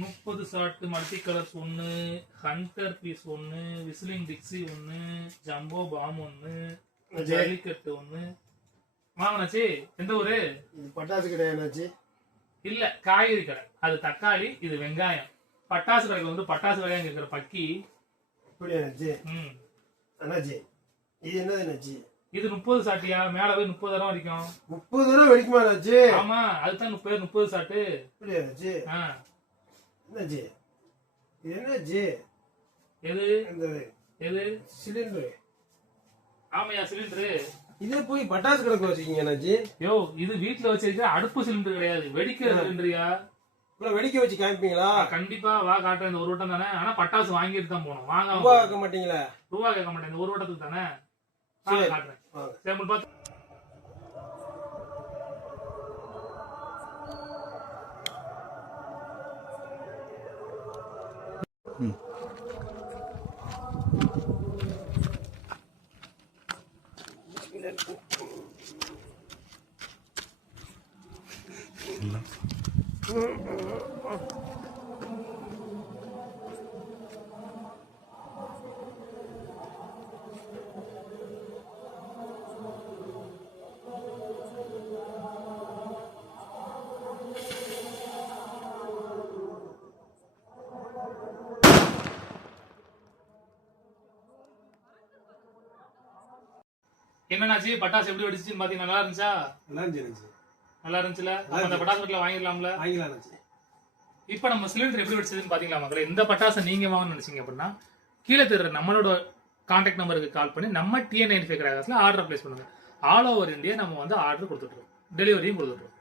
30 shot multi colours 1, hundred piece 1, whistling dixie 1, jumbo bomb 1, Jallikattu 1. வாங்கனாச்சு. எந்த ஊரு? பட்டாசு கிடையாது. இல்ல, காய்கறி கடை. அது தக்காளி, இது வெங்காயம். பட்டாசு கடைக்கு வந்து பட்டாசு வெங்காயம் கேட்கிற பக்கி. அண்ணாச்சி இது என்னது அண்ணாச்சி? இது 30 சாட்டியா? மேல போய் 30 தரம் வரைக்கும். 30 தரம் வெடிக்குமா அண்ணாச்சி? ஆமா, அதுதான் 30 சாட்டு. அப்படியா அண்ணாச்சி? என்னாச்சு? இது என்னாச்சு? எது? எது? சிலிண்டரு. ஆமையா, சிலிண்டரு. இதே போய் பட்டாசு கணக்கு வச்சுக்கீங்க அண்ணாச்சி. யோ, இது வீட்டுல வச்சிருக்க அடுப்பு சிலிண்டர் கிடையாது, வெடிக்கிற சிலிண்டரியா. வெடிக்க வச்சு காமிப்பீங்களா? கண்டிப்பா வா, காட்டுறேன். இந்த ஒரு வட்டம் தானே. ஆனா பட்டாசு வாங்கிட்டு தான் போனோம். வாங்க. ரூபா கேட்க மாட்டீங்களா? ரூபா கேட்க மாட்டேன். இந்த ஒரு வட்டத்துக்கு தானே. காட்டுறேன். சாம்பிள் பார்த்து. என்னன்னாச்சு? பட்டாசு எப்படி வெடிச்சுன்னு பாத்தீங்க? நல்லா இருந்துச்சா? நல்லா இருந்துச்சுல. அந்த பட்டாசு வீட்டுல வாங்கிடலாம்ல? இப்ப நம்ம சிலிண்டர் எப்படி வெடிச்சதுன்னு பாத்தீங்களா மக்களே? இந்த பட்டாசை நீங்க வாங்கணும்னு நினைச்சீங்க அப்படின்னா கீழே தெரியுற நம்மளோட கான்டாக்ட் நம்பருக்கு கால் பண்ணி நம்ம TN95 கிராக்கர்ஸ்ல ஆர்டர் பிளேஸ் பண்ணுங்க. ஆல் ஓவர் இந்தியா நம்ம வந்து ஆர்டர் கொடுத்துட்டுருக்கோம், டெலிவரியும் கொடுத்துட்டுருக்கோம்.